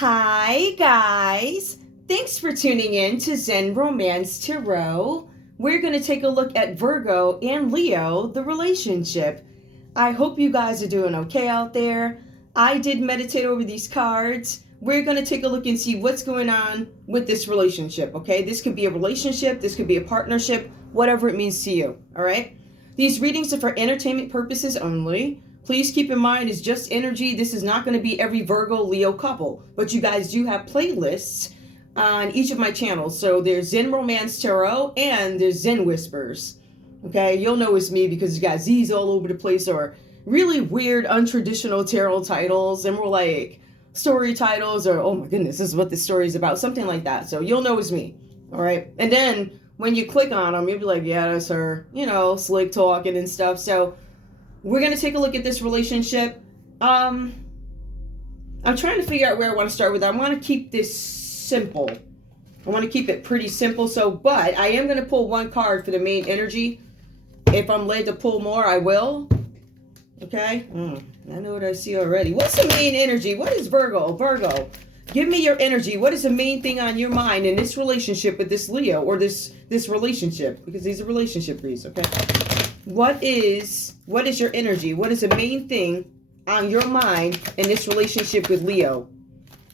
Hi, guys. Thanks for tuning in to Zen Romance Tarot. We're going to take a look at Virgo and Leo, the relationship. I hope you guys are doing okay out there. I did meditate over these cards. We're going to take a look and see what's going on with this relationship, okay? This could be a relationship, this could be a partnership, whatever it means to you, all right? These readings are for entertainment purposes only. Please keep in mind it's just energy. This is not going to be every Virgo Leo couple, but you guys do have playlists on each of my channels. So there's Zen Romance Tarot and there's Zen Whispers. Okay, you'll know it's me because you got Z's all over the place or really weird, untraditional tarot titles and more like story titles or, oh my goodness, this is what this story is about, something like that. So you'll know it's me, all right? And then when you click on them, you'll be like, yeah, that's her, you know, slick talking and stuff. So we're going to take a look at this relationship. I'm trying to figure out where I want to start with. I want to keep this simple. I want to keep it pretty simple. So, but I am going to pull one card for the main energy. If I'm led to pull more, I will. Okay? I know what I see already. What's the main energy? What is Virgo? Virgo, give me your energy. What is the main thing on your mind in this relationship with this Leo or this relationship? Because these are relationship reads, okay? What is your energy? What is the main thing on your mind in this relationship with Leo?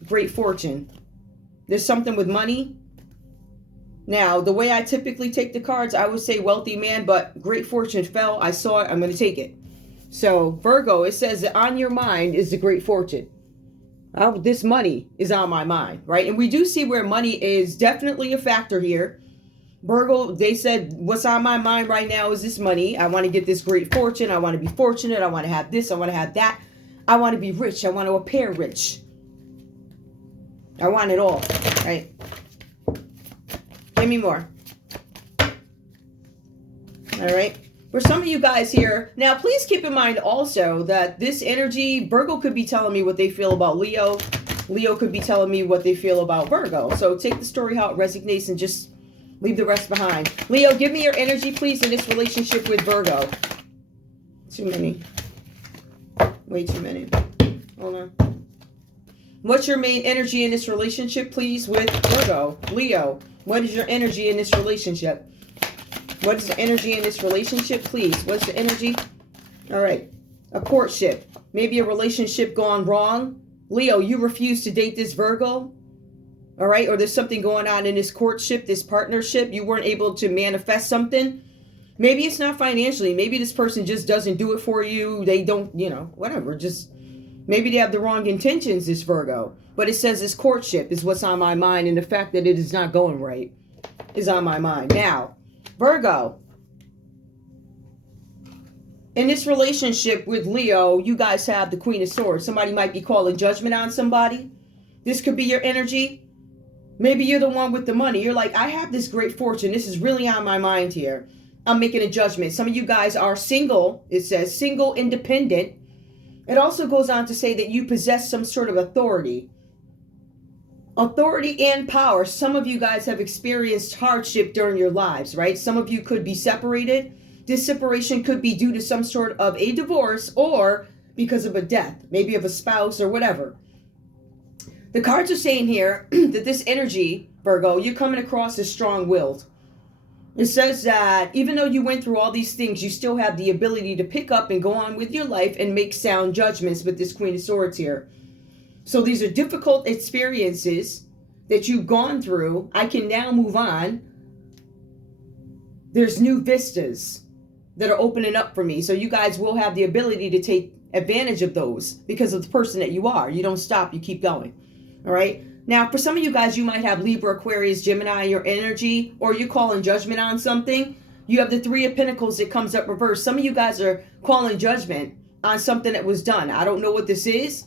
Great fortune. There's something with money. Now, the way I typically take the cards, I would say wealthy man, but great fortune fell. I saw it. I'm going to take it. So, Virgo, it says that on your mind is the great fortune. This money is on my mind, right? And we do see where money is definitely a factor here. Virgo, they said, what's on my mind right now is this money. I want to get this great fortune. I want to be fortunate. I want to have this. I want to have that. I want to be rich. I want to appear rich. I want it all, right? Give me more. All right. For some of you guys here, now please keep in mind also that this energy, Virgo could be telling me what they feel about Leo. Leo could be telling me what they feel about Virgo. So take the story how it resonates and just leave the rest behind. Leo, give me your energy, please, in this relationship with Virgo. Too many. Way too many. Hold on. What's your main energy in this relationship, please, with Virgo? Leo, what is your energy in this relationship? What is the energy in this relationship, please? What's the energy? All right. A courtship. Maybe a relationship gone wrong. Leo, you refuse to date this Virgo. All right, or there's something going on in this courtship, this partnership. You weren't able to manifest something. Maybe it's not financially. Maybe this person just doesn't do it for you. They don't, you know, whatever. Just maybe they have the wrong intentions, this Virgo. But it says this courtship is what's on my mind. And the fact that it is not going right is on my mind. Now, Virgo, in this relationship with Leo, you guys have the Queen of Swords. Somebody might be calling judgment on somebody. This could be your energy. Maybe you're the one with the money. You're like, I have this great fortune. This is really on my mind here. I'm making a judgment. Some of you guys are single. It says single, independent. It also goes on to say that you possess some sort of authority. Authority and power. Some of you guys have experienced hardship during your lives, right? Some of you could be separated. This separation could be due to some sort of a divorce or because of a death, maybe of a spouse or whatever. The cards are saying here that this energy, Virgo, you're coming across as strong-willed. It says that even though you went through all these things, you still have the ability to pick up and go on with your life and make sound judgments with this Queen of Swords here. So these are difficult experiences that you've gone through. I can now move on. There's new vistas that are opening up for me. So you guys will have the ability to take advantage of those because of the person that you are. You don't stop, you keep going. All right. Now, for some of you guys, you might have Libra, Aquarius, Gemini, your energy, or you're calling judgment on something. You have the Three of Pentacles that comes up reversed. Some of you guys are calling judgment on something that was done. I don't know what this is.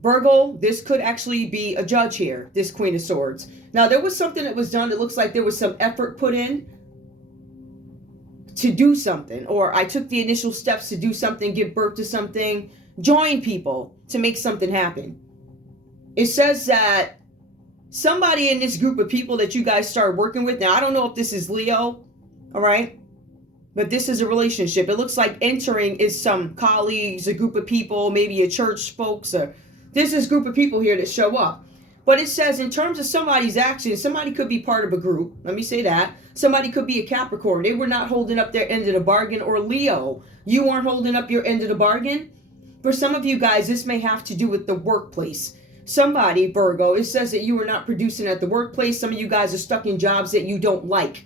Virgo, this could actually be a judge here, this Queen of Swords. Now, there was something that was done. It looks like there was some effort put in to do something, or I took the initial steps to do something, give birth to something, join people to make something happen. It says that somebody in this group of people that you guys start working with, now I don't know if this is Leo, all right? But this is a relationship. It looks like entering is some colleagues, a group of people, maybe a church folks, or There's this group of people here that show up. But it says in terms of somebody's actions, somebody could be part of a group. Let me say that. Somebody could be a Capricorn. They were not holding up their end of the bargain. Or Leo, you aren't holding up your end of the bargain. For some of you guys, this may have to do with the workplace. Somebody, Virgo, it says that you are not producing at the workplace. Some of you guys are stuck in jobs that you don't like.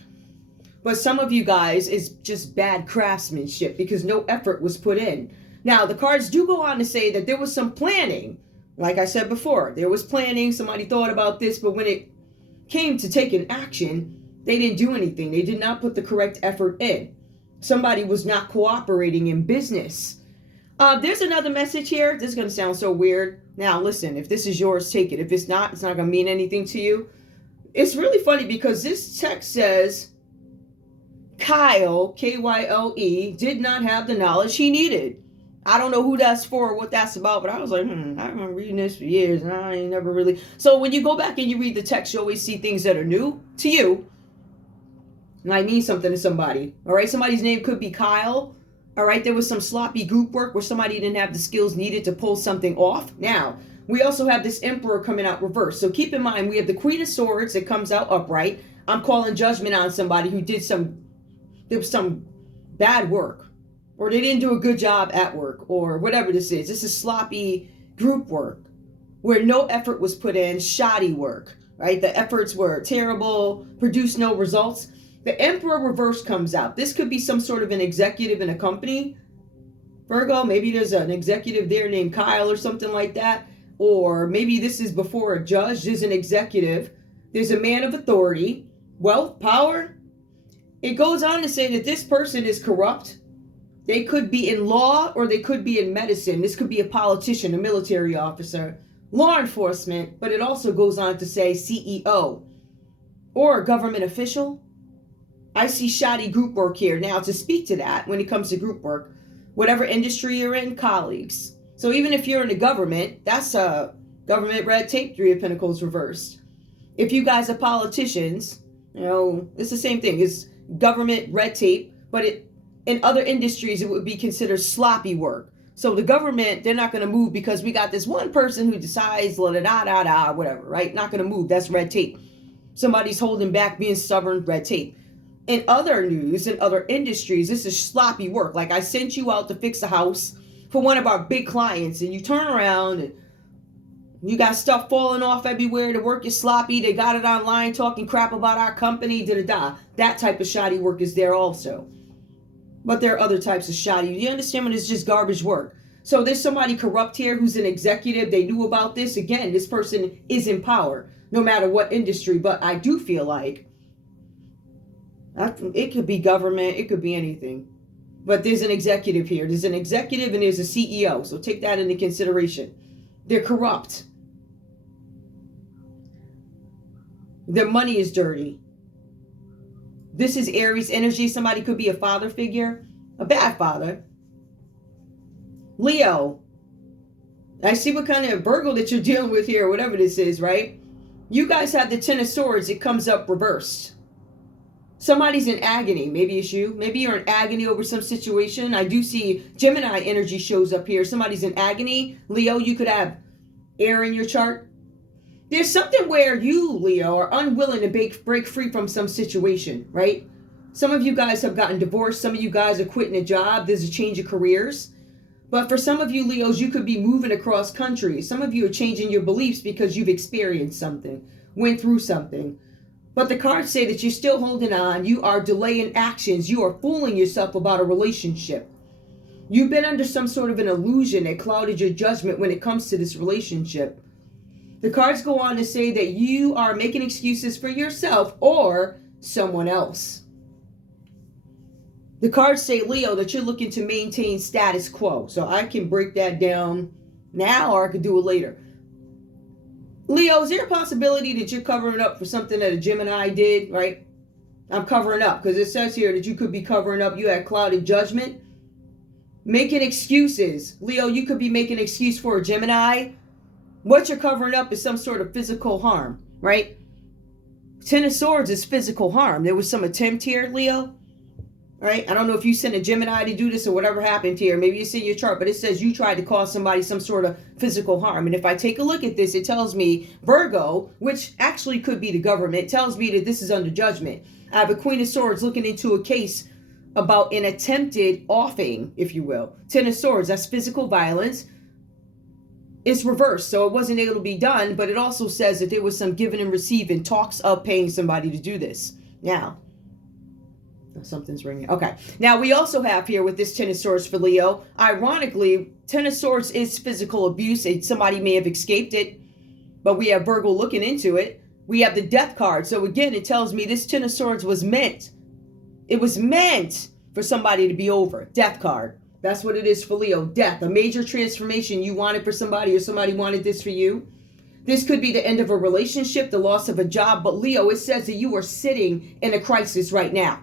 But some of you guys is just bad craftsmanship because no effort was put in. Now, the cards do go on to say that there was some planning. Like I said before, there was planning. Somebody thought about this, but when it came to taking action, they didn't do anything. They did not put the correct effort in. Somebody was not cooperating in business. There's another message here. This is going to sound so weird. Now, listen, if this is yours, take it. If it's not going to mean anything to you. It's really funny because this text says Kyle, K-Y-L-E, did not have the knowledge he needed. I don't know who that's for or what that's about, but I was like, I've been reading this for years and I ain't never really. So when you go back and you read the text, you always see things that are new to you. And I mean something to somebody. All right. Somebody's name could be Kyle. All right. There was some sloppy group work where somebody didn't have the skills needed to pull something off. Now, we also have this Emperor coming out reversed. So keep in mind, we have the Queen of Swords that comes out upright. I'm calling judgment on somebody who did some bad work. Or they didn't do a good job at work, or whatever this is. This is sloppy group work where no effort was put in, shoddy work, right? The efforts were terrible, produced no results. The Emperor reverse comes out. This could be some sort of an executive in a company. Virgo, maybe there's an executive there named Kyle or something like that. Or maybe this is before a judge. There's an executive. There's a man of authority, wealth, power. It goes on to say that this person is corrupt. They could be in law or they could be in medicine. This could be a politician, a military officer, law enforcement, but it also goes on to say CEO or a government official. I see shoddy group work here. Now, to speak to that, when it comes to group work, whatever industry you're in, colleagues. So even if you're in the government, that's a government red tape, Three of Pentacles reversed. If you guys are politicians, it's the same thing. It's government red tape, but in other industries, it would be considered sloppy work. So the government, they're not going to move because we got this one person who decides, whatever, right? Not going to move. That's red tape. Somebody's holding back, being stubborn, red tape. In other news, in other industries, this is sloppy work. Like I sent you out to fix a house for one of our big clients, and you turn around and you got stuff falling off everywhere. The work is sloppy. They got it online talking crap about our company, That type of shoddy work is there also. But there are other types of shoddy. You understand when it's just garbage work. So there's somebody corrupt here who's an executive. They knew about this. Again, this person is in power, no matter what industry. But I do feel like it could be government. It could be anything. But there's an executive here. There's an executive and there's a CEO. So take that into consideration. They're corrupt. Their money is dirty. This is Aries energy. Somebody could be a father figure, a bad father. Leo. I see what kind of Virgo that you're dealing with here, whatever this is, right? You guys have the Ten of Swords. It comes up reversed. Somebody's in agony. Maybe it's you. Maybe you're in agony over some situation. I do see Gemini energy shows up here. Somebody's in agony. Leo, you could have air in your chart. There's something where you, Leo, are unwilling to break free from some situation, right? Some of you guys have gotten divorced. Some of you guys are quitting a job. There's a change of careers. But for some of you, Leos, you could be moving across countries. Some of you are changing your beliefs because you've experienced something, went through something. But the cards say that you're still holding on. You are delaying actions. You are fooling yourself about a relationship. You've been under some sort of an illusion that clouded your judgment when it comes to this relationship. The cards go on to say that you are making excuses for yourself or someone else. The cards say, Leo, that you're looking to maintain status quo. So I can break that down now or I could do it later. Leo, is there a possibility that you're covering up for something that a Gemini did, right? I'm covering up because it says here that you could be covering up. You had clouded judgment. Making excuses. Leo, you could be making an excuse for a Gemini. What you're covering up is some sort of physical harm, right? Ten of Swords is physical harm. There was some attempt here, Leo. right? I don't know if you sent a Gemini to do this or whatever happened here. Maybe it's in your chart, but it says you tried to cause somebody some sort of physical harm. And if I take a look at this, it tells me Virgo, which actually could be the government, tells me that this is under judgment. I have a Queen of Swords looking into a case about an attempted offing, if you will. Ten of Swords, that's physical violence. It's reversed, so it wasn't able to be done, but it also says that there was some giving and receiving, talks of paying somebody to do this. Now, something's ringing. Okay. Now, we also have here with this Ten of Swords for Leo, ironically, Ten of Swords is physical abuse. Somebody may have escaped it, but we have Virgo looking into it. We have the Death card. So again, it tells me this Ten of Swords was meant. It was meant for somebody to be over. Death card. That's what it is for Leo. Death. A major transformation you wanted for somebody or somebody wanted this for you. This could be the end of a relationship, the loss of a job. But Leo, it says that you are sitting in a crisis right now.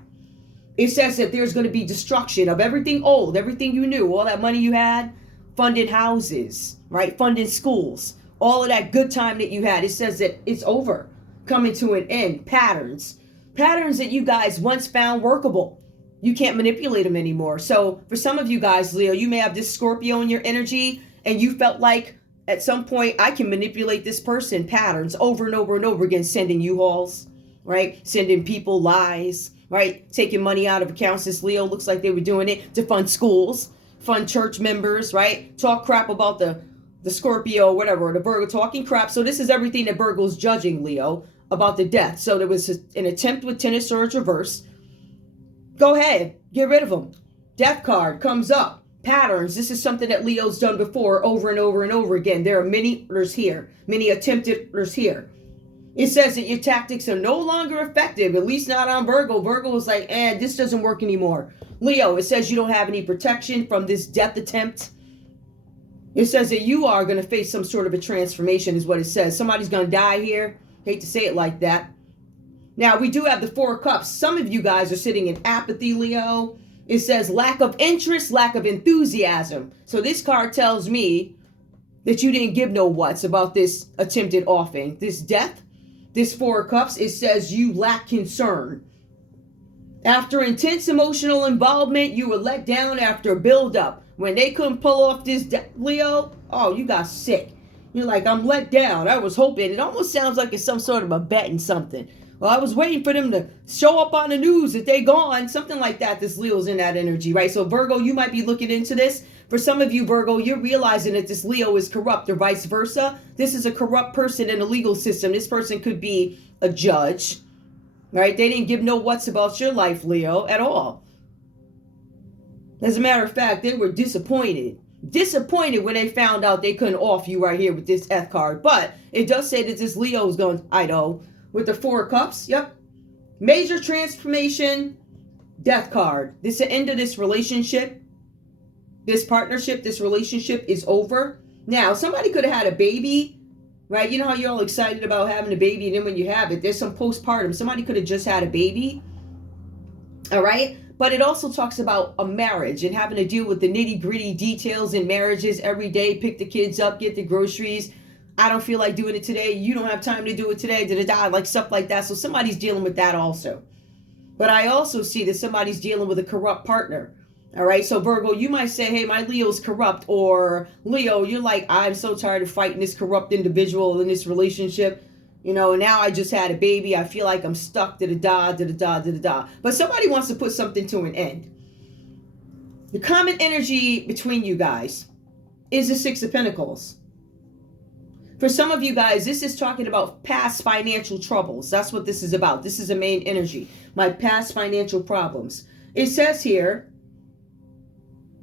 It says that there's going to be destruction of everything old, everything you knew, all that money you had, funding houses, right? Funding schools, all of that good time that you had. It says that it's over, coming to an end. Patterns that you guys once found workable. You can't manipulate them anymore. So for some of you guys, Leo, you may have this Scorpio in your energy and you felt like at some point I can manipulate this person. Patterns over and over and over again, sending U-Hauls, right? Sending people lies, right? Taking money out of accounts. This Leo looks like they were doing it to fund schools, fund church members, right? Talk crap about the Scorpio, whatever, the Virgo talking crap. So this is everything that Virgo's judging, Leo, about the death. So there was an attempt with Ten of Swords reverse. Go ahead, get rid of them. Death card comes up. Patterns. This is something that Leo's done before over and over and over again. There are many here, many attempted here. It says that your tactics are no longer effective, at least not on Virgo. Virgo was like, this doesn't work anymore. Leo, it says you don't have any protection from this death attempt. It says that you are going to face some sort of a transformation is what it says. Somebody's going to die here. Hate to say it like that. Now, we do have the Four of Cups. Some of you guys are sitting in apathy, Leo. It says lack of interest, lack of enthusiasm. So this card tells me that you didn't give no what's about this attempted offing. This death, this Four of Cups, it says you lack concern. After intense emotional involvement, you were let down after build-up. When they couldn't pull off this Leo, oh, you got sick. You're like, I'm let down. I was hoping. It almost sounds like it's some sort of a bet in something. Well, I was waiting for them to show up on the news that they gone. Something like that. This Leo's in that energy, right? So Virgo, you might be looking into this. For some of you, Virgo, you're realizing that this Leo is corrupt or vice versa. This is a corrupt person in the legal system. This person could be a judge, right? They didn't give no what's about your life, Leo, at all. As a matter of fact, they were disappointed. Disappointed when they found out they couldn't off you right here with this F card. But it does say that this Leo is going, I know, with the Four of Cups. Yep. Major transformation, Death card. This is the end of this relationship. This partnership, this relationship is over. Now, somebody could have had a baby, right? You know how you're all excited about having a baby, and then when you have it, there's some postpartum. Somebody could have just had a baby. All right? But it also talks about a marriage and having to deal with the nitty-gritty details in marriages every day. Pick the kids up, get the groceries. I don't feel like doing it today. You don't have time to do it today. Like stuff like that. So somebody's dealing with that also. But I also see that somebody's dealing with a corrupt partner. All right. So Virgo, you might say, hey, my Leo's corrupt. Or Leo, you're like, I'm so tired of fighting this corrupt individual in this relationship. You know, now I just had a baby. I feel like I'm stuck. But somebody wants to put something to an end. The common energy between you guys is the Six of Pentacles. For some of you guys, this is talking about past financial troubles. That's what this is about. This is the main energy. My past financial problems. It says here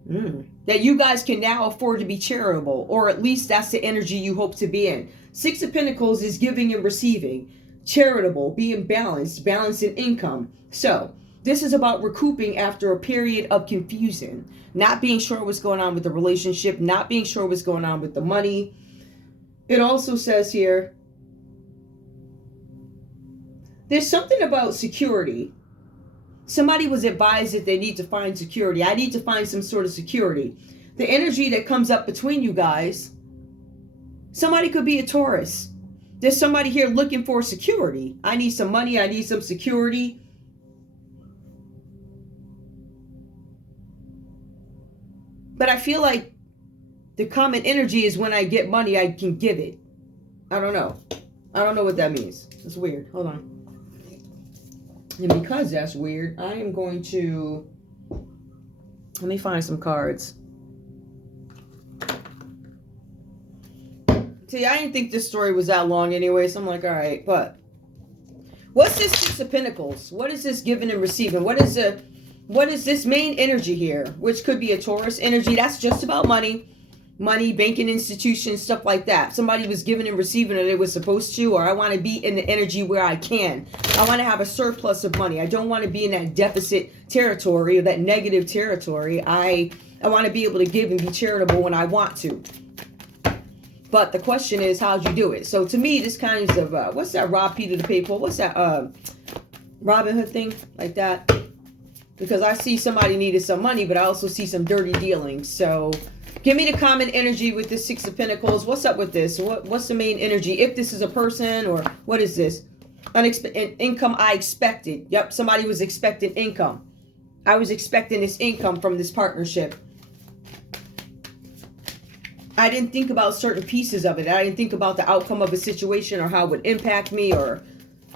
that you guys can now afford to be charitable, or at least that's the energy you hope to be in. Six of Pentacles is giving and receiving. Charitable, being balanced, balancing income. So this is about recouping after a period of confusion. Not being sure what's going on with the relationship. Not being sure what's going on with the money. It also says here, there's something about security. Somebody was advised that they need to find security. I need to find some sort of security. The energy that comes up between you guys, somebody could be a Taurus. There's somebody here looking for security. I need some money. I need some security. But I feel like the common energy is when I get money, I can give it. I don't know. I don't know what that means. It's weird. Hold on. And because that's weird, I am going to... Let me find some cards. See, I didn't think this story was that long anyway, so I'm like, all right, but... What's this Six of Pentacles? What is this giving and receiving? What is this main energy here? Which could be a Taurus energy. That's just about money. Money, banking institutions, stuff like that. Somebody was giving and receiving and they was supposed to, or I want to be in the energy where I can. I want to have a surplus of money. I don't want to be in that deficit territory or that negative territory. I want to be able to give and be charitable when I want to. But the question is, how'd you do it? So to me, this kind of, what's that rob Peter to pay Paul? What's that Robin Hood thing like that? Because I see somebody needed some money, but I also see some dirty dealings. So give me the common energy with this Six of Pentacles. What's up with this? What's the main energy? If this is a person, or what is this? Income I expected. Yep, somebody was expecting income. I was expecting this income from this partnership. I didn't think about certain pieces of it. I didn't think about the outcome of a situation or how it would impact me, or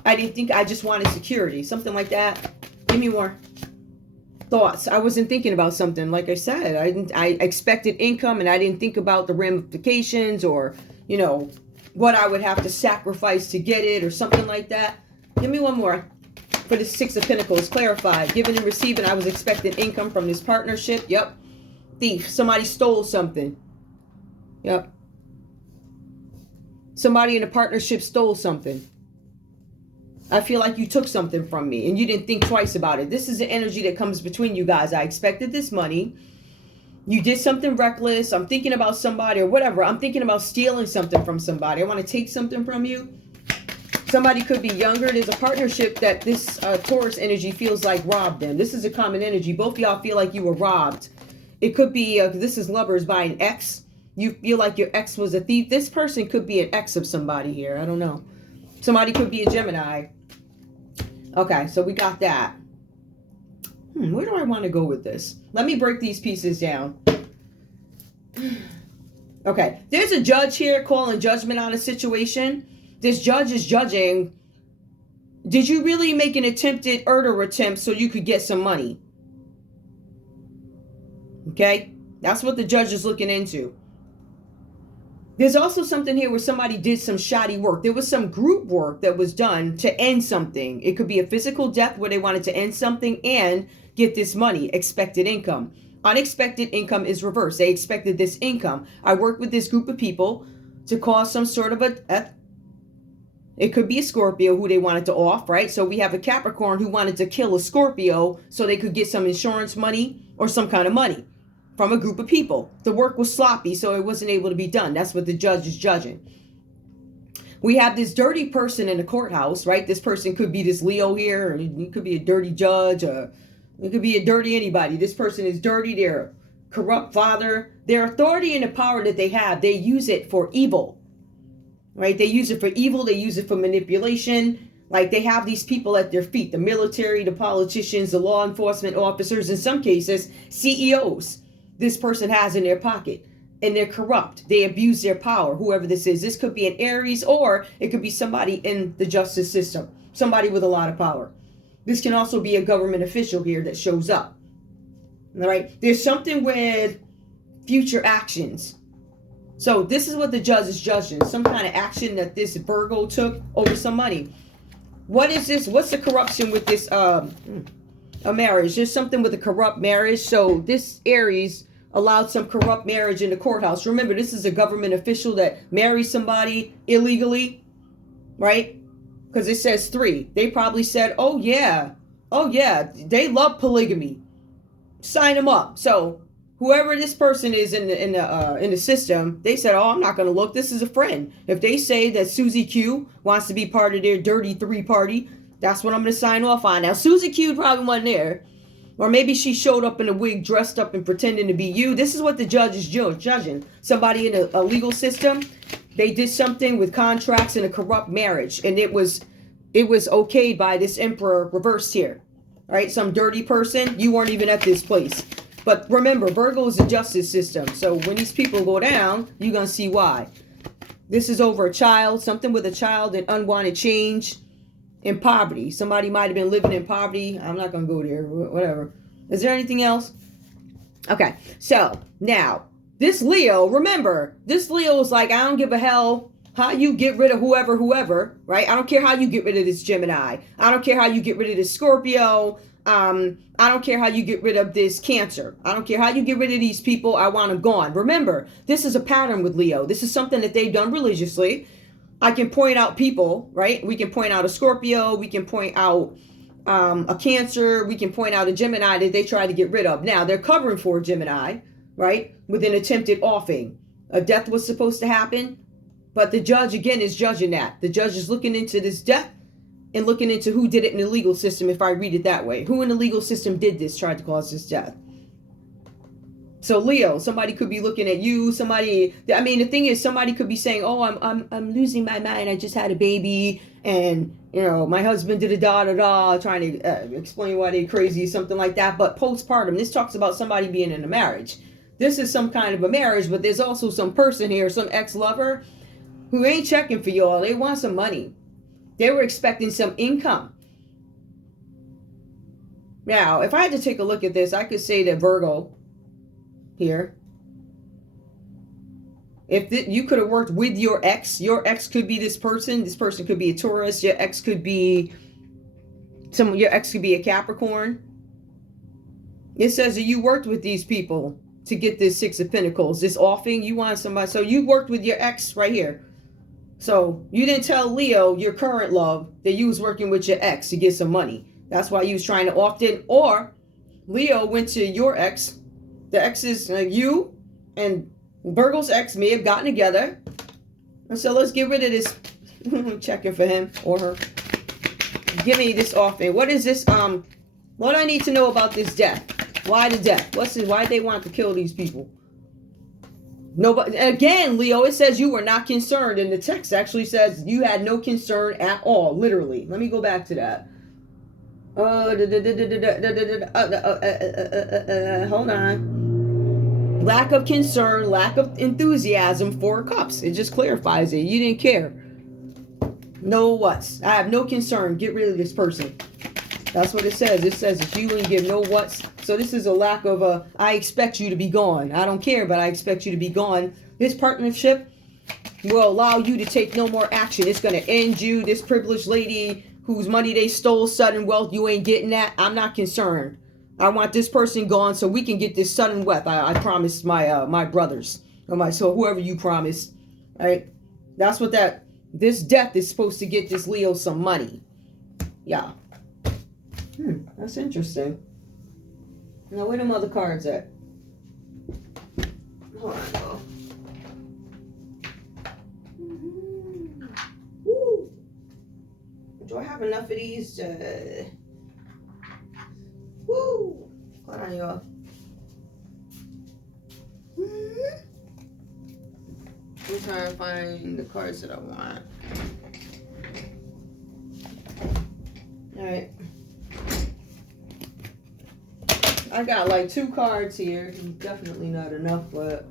I didn't think, I just wanted security. Something like that. Give me more thoughts. I wasn't thinking about something. Like I said, I expected income and I didn't think about the ramifications or, you know, what I would have to sacrifice to get it or something like that. Give me one more for the Six of Pentacles. Clarify. Giving and receiving. I was expecting income from this partnership. Yep. Thief. Somebody stole something. Yep. Somebody in a partnership stole something. I feel like you took something from me and you didn't think twice about it. This is the energy that comes between you guys. I expected this money. You did something reckless. I'm thinking about somebody or whatever. I'm thinking about stealing something from somebody. I want to take something from you. Somebody could be younger. There's a partnership that this Taurus energy feels like robbed them. This is a common energy. Both of y'all feel like you were robbed. It could be, this is lovers by an ex. You feel like your ex was a thief. This person could be an ex of somebody here. I don't know. Somebody could be a Gemini. Okay, so we got that. Where do I want to go with this? Let me break these pieces down. Okay, there's a judge here calling judgment on a situation. This judge is judging. Did you really make an attempted murder attempt so you could get some money? Okay, that's what the judge is looking into. There's also something here where somebody did some shoddy work. There was some group work that was done to end something. It could be a physical death where they wanted to end something and get this money, expected income. Unexpected income is reversed. They expected this income. I worked with this group of people to cause some sort of it could be a Scorpio who they wanted to off, right? So we have a Capricorn who wanted to kill a Scorpio so they could get some insurance money or some kind of money from a group of people. The work was sloppy, so it wasn't able to be done. That's what the judge is judging. We have this dirty person in the courthouse, right? This person could be this Leo here, or he could be a dirty judge, or it could be a dirty anybody. This person is dirty. They're a corrupt father. Their authority and the power that they have, they use it for evil, right? They use it for evil. They use it for manipulation. Like, they have these people at their feet, the military, the politicians, the law enforcement officers, in some cases, CEOs. This person has in their pocket, and they're corrupt. They abuse their power, whoever this is. This could be an Aries, or it could be somebody in the justice system, somebody with a lot of power. This can also be a government official here that shows up. All right. There's something with future actions. So this is what the judge is judging. Some kind of action that this Virgo took over some money. What is this? What's the corruption with this a marriage? There's something with a corrupt marriage. So this Aries allowed some corrupt marriage in the courthouse. Remember, this is a government official that marries somebody illegally, right? Because it says 3. They probably said, oh yeah, they love polygamy. Sign them up. So whoever this person is in the system, they said, oh, I'm not going to look. This is a friend. If they say that Susie Q wants to be part of their dirty 3 party, that's what I'm going to sign off on. Now, Susie Q probably wasn't there. Or maybe she showed up in a wig, dressed up and pretending to be you. This is what the judge is judging. Somebody in a legal system, they did something with contracts in a corrupt marriage. And it was okayed by this emperor reversed here. All right, some dirty person. You weren't even at this place. But remember, Virgo is the justice system. So when these people go down, you're going to see why. This is over a child, something with a child, and unwanted change, in poverty. Somebody might have been living in poverty. I'm not going to go there. Whatever. Is there anything else? Okay. So now, this Leo, remember, this Leo is like, I don't give a hell how you get rid of whoever, right? I don't care how you get rid of this Gemini. I don't care how you get rid of this Scorpio. I don't care how you get rid of this Cancer. I don't care how you get rid of these people. I want them gone. Remember, this is a pattern with Leo. This is something that they've done religiously. I can point out people, right? We can point out a Scorpio. We can point out a Cancer. We can point out a Gemini that they try to get rid of. Now, they're covering for a Gemini, right? With an attempted offing. A death was supposed to happen, but the judge, again, is judging that. The judge is looking into this death and looking into who did it in the legal system, if I read it that way. Who in the legal system did this, tried to cause this death? So Leo, somebody could be looking at you. Somebody, I mean, the thing is, somebody could be saying, "Oh, I'm losing my mind. I just had a baby, and you know, my husband did a da, trying to explain why they're crazy, something like that." But postpartum, this talks about somebody being in a marriage. This is some kind of a marriage, but there's also some person here, some ex-lover, who ain't checking for y'all. They want some money. They were expecting some income. Now, if I had to take a look at this, I could say that Virgo here, if you could have worked with your ex could be this person could be a Taurus, your ex could be a Capricorn. It says that you worked with these people to get this Six of Pentacles, this offing. You want somebody, so you worked with your ex right here. So you didn't tell Leo, your current love, that you was working with your ex to get some money. That's why you was trying to opt in. Or Leo went to your ex. The exes, you and Virgo's ex may have gotten together. And so let's get rid of this. Checking for him or her. Give me this offing. What is this? What do I need to know about this death? Why the death? Why they want to kill these people? Nobody. Again, Leo, it says you were not concerned, and the text actually says you had no concern at all. Literally. Let me go back to that. Hold on. Lack of concern, lack of enthusiasm, 4 cups. It just clarifies it. You didn't care. No what's. I have no concern. Get rid of this person. That's what it says. It says that you wouldn't give no what's. So this is a lack of I expect you to be gone. I don't care, but I expect you to be gone. This partnership will allow you to take no more action. It's going to end you. This privileged lady whose money they stole, sudden wealth, you ain't getting that. I'm not concerned. I want this person gone so we can get this sudden wealth. I promised my brothers, or so whoever you promised, right? That's what this death is supposed to get this Leo some money. Yeah. That's interesting. Now, where them other cards at? Hold on, though. Woo. Do I have enough of these? Woo. Hold on, y'all. I'm trying to find the cards that I want. All right. I got like 2 cards here. Definitely not enough, but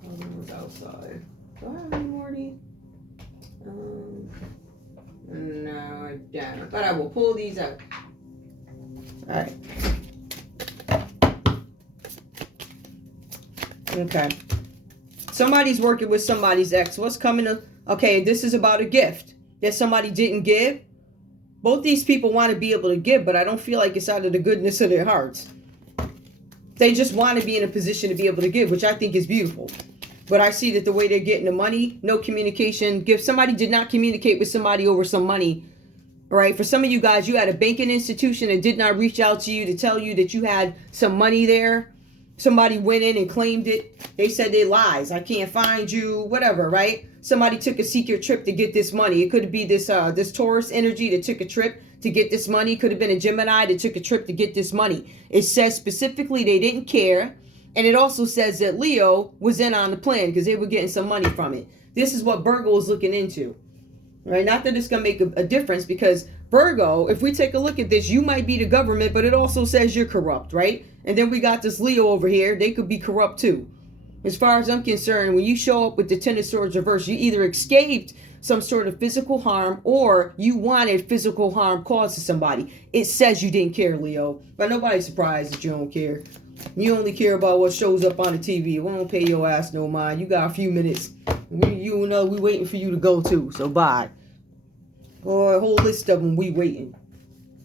one was outside. Do I have any more of these? No, I don't. But I will pull these out. Alright. Okay. Somebody's working with somebody's ex. What's coming up? Okay, this is about a gift that somebody didn't give. Both these people want to be able to give, but I don't feel like it's out of the goodness of their hearts. They just want to be in a position to be able to give, which I think is beautiful. But I see that the way they're getting the money, no communication. Somebody did not communicate with somebody over some money. All right. For some of you guys, you had a banking institution that did not reach out to you to tell you that you had some money there. Somebody went in and claimed it. They said they lies. I can't find you, whatever, right? Somebody took a secret trip to get this money. It could be this Taurus energy that took a trip to get this money. Could have been a Gemini that took a trip to get this money. It says specifically they didn't care. And it also says that Leo was in on the plan because they were getting some money from it. This is what Virgo is looking into. Right? Not that it's going to make a difference, because Virgo, if we take a look at this, you might be the government, but it also says you're corrupt, right? And then we got this Leo over here. They could be corrupt too. As far as I'm concerned, when you show up with the Ten of Swords reversed, you either escaped some sort of physical harm or you wanted physical harm caused to somebody. It says you didn't care, Leo. But nobody's surprised that you don't care. You only care about what shows up on the TV. We won't pay your ass no mind. You got a few minutes. You know we waiting for you to go too. So bye. Boy, a whole list of them we waiting.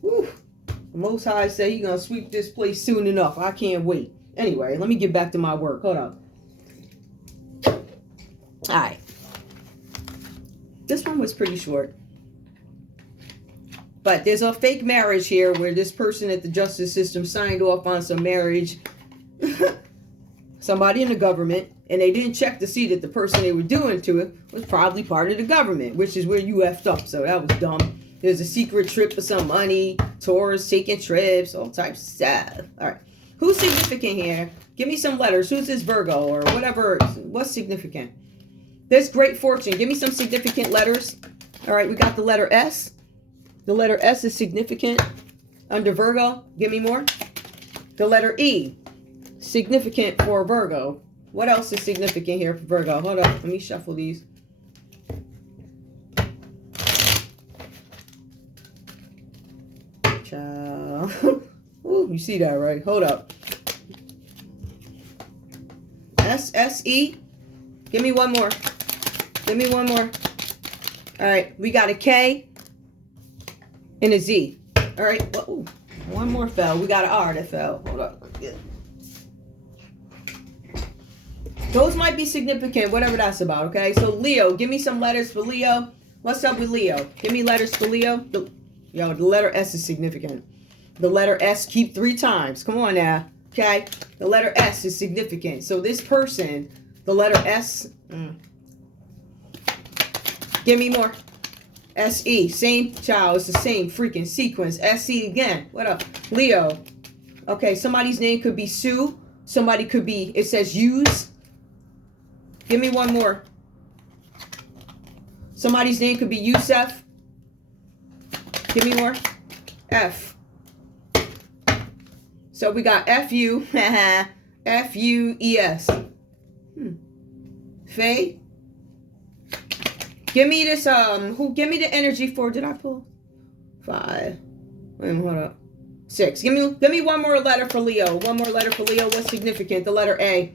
Whew. The Most High said he gonna sweep this place soon enough. I can't wait. Anyway, let me get back to my work. Hold on. Alright. This one was pretty short. But there's a fake marriage here where this person at the justice system signed off on some marriage. Somebody in the government. And they didn't check to see that the person they were doing to it was probably part of the government, which is where you effed up. So that was dumb. There's a secret trip for some money, tourists taking trips, all types of stuff. All right. Who's significant here? Give me some letters. Who's this Virgo or whatever? What's significant? This great fortune. Give me some significant letters. All right. We got the letter S. The letter S is significant under Virgo. Give me more. The letter E. Significant for Virgo. What else is significant here for Virgo? Hold up. Let me shuffle these. Ciao. Ooh, you see that, right? Hold up. S-S-E. Give me one more. Give me one more. All right. We got a K and a Z. All right. Ooh, one more fell. We got an R that fell. Hold up. Those might be significant, whatever that's about, okay? So, Leo, give me some letters for Leo. What's up with Leo? Give me letters for Leo. The letter S is significant. The letter S, keep 3 times. Come on now, okay? The letter S is significant. So, this person, the letter S, give me more. S-E, same child. It's the same freaking sequence. S-E again. What up? Leo. Okay, somebody's name could be Sue. Somebody could be, it says use. Give me one more. Somebody's name could be Yusef. Give me more. F. So we got F-U. F-U-E-S. Faye. Give me this, give me the energy for, did I pull? 5. Wait a minute, hold up. 6. Give me one more letter for Leo. One more letter for Leo. What's significant? The letter A.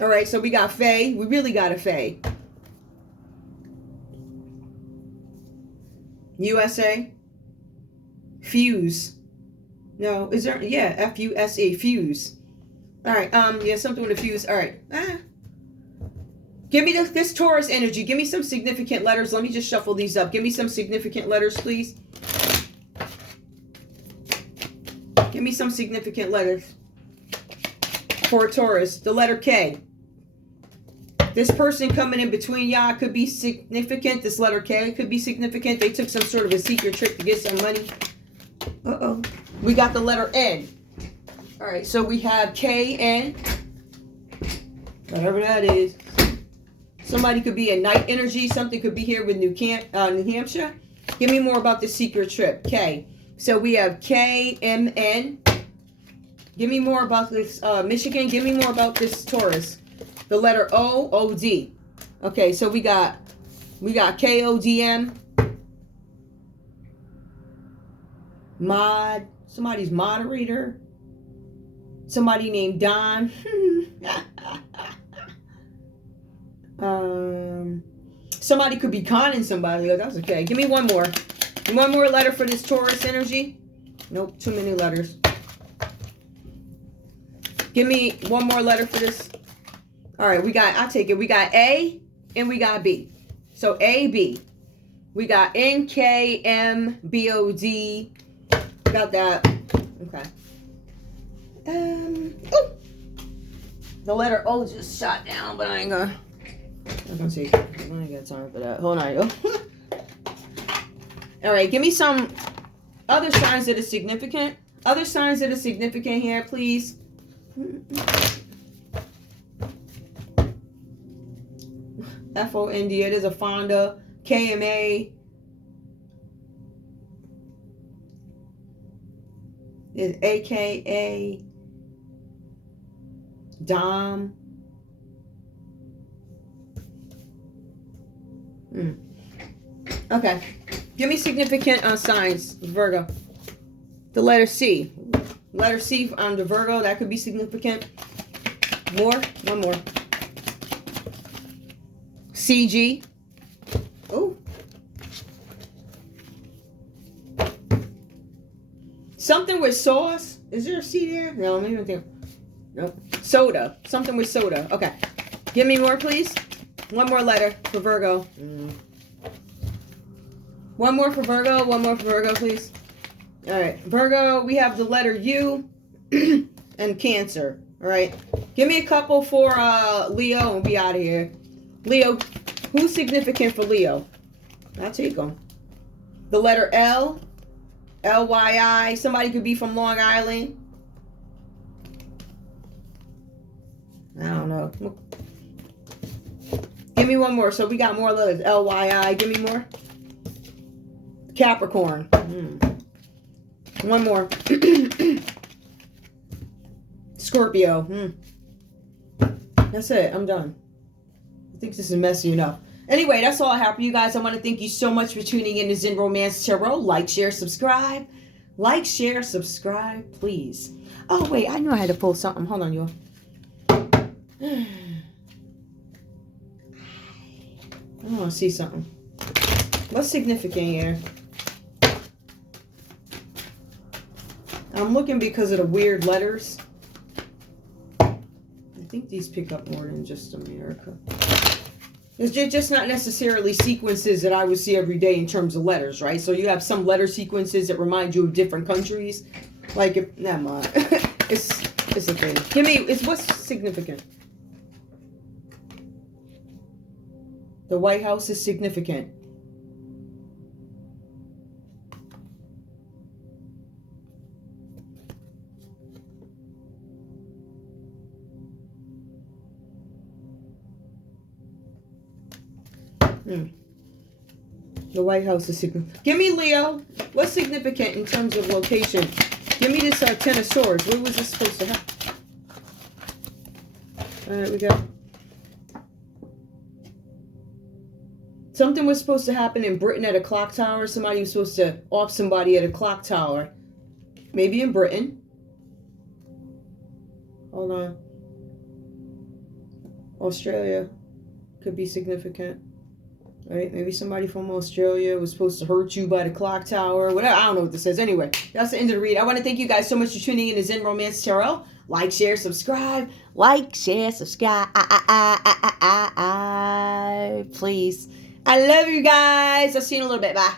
All right, so we got Faye. We really got a Faye. USA. Fuse. No, is there? Yeah, F-U-S-E. Fuse. All right. Yeah, something with a fuse. All right. Give me this Taurus energy. Give me some significant letters. Let me just shuffle these up. Give me some significant letters, please. Give me some significant letters for Taurus. The letter K. This person coming in between y'all could be significant. This letter K could be significant. They took some sort of a secret trip to get some money. Uh-oh. We got the letter N. All right, so we have K, N. Whatever that is. Somebody could be a night energy. Something could be here with New Hampshire. Give me more about this secret trip. K. So we have K, M, N. Give me more about this Michigan. Give me more about this Taurus. The letter O, O-D. Okay, so we got K-O-D-M. Mod. Somebody's moderator. Somebody named Don. Somebody could be conning somebody. That's okay. Give me one more. One more letter for this Taurus energy. Nope, too many letters. Give me one more letter for this. All right, I'll take it. We got A and we got B. So A, B. We got N, K, M, B, O, D. Got that. Okay. Oh. The letter O just shot down, but I ain't gonna see. I ain't got time for that. Hold on, yo. All right, give me some other signs that are significant. Other signs that are significant here, please. F-O-N-D. It is a Fonda. KMA, is AKA, Dom. Okay. Give me significant signs, Virgo. The letter C. Letter C on the Virgo, that could be significant. More? One more. CG. Oh. Something with sauce. Is there a C there? No, maybe I think. Nope. Soda. Something with soda. Okay. Give me more, please. One more letter for Virgo. One more for Virgo. One more for Virgo, please. All right. Virgo, we have the letter U and Cancer. All right. Give me a couple for Leo and we'll be out of here. Leo, who's significant for Leo? I'll take them. The letter L. LYI. Somebody could be from Long Island. I don't know. Give me one more. So we got more letters. LYI. Give me more. Capricorn. One more. Scorpio. That's it. I'm done. I think this is messy enough. Anyway, that's all I have for you guys. I want to thank you so much for tuning in to Zen Romance Tarot. Like, share, subscribe. Like, share, subscribe, please. Oh, wait. I knew I had to pull something. Hold on, y'all. I want to see something. What's significant here? I'm looking because of the weird letters. I think these pick up more than just America. It's just not necessarily sequences that I would see every day in terms of letters, right? So you have some letter sequences that remind you of different countries. Like, if, never mind. it's a thing. Give me, what's significant? The White House is significant. The White House is significant. Give me Leo. What's significant in terms of location? Give me this Ten of Swords. Where was this supposed to happen? All right, we go. Something was supposed to happen in Britain at a clock tower. Somebody was supposed to off somebody at a clock tower. Maybe in Britain. Hold on. Australia could be significant. Right? Maybe somebody from Australia was supposed to hurt you by the clock tower. Whatever. I don't know what this says. Anyway, that's the end of the read. I want to thank you guys so much for tuning in to Zen Romance Tarot. Like, share, subscribe. Like, share, subscribe. Please. I love you guys. I'll see you in a little bit. Bye.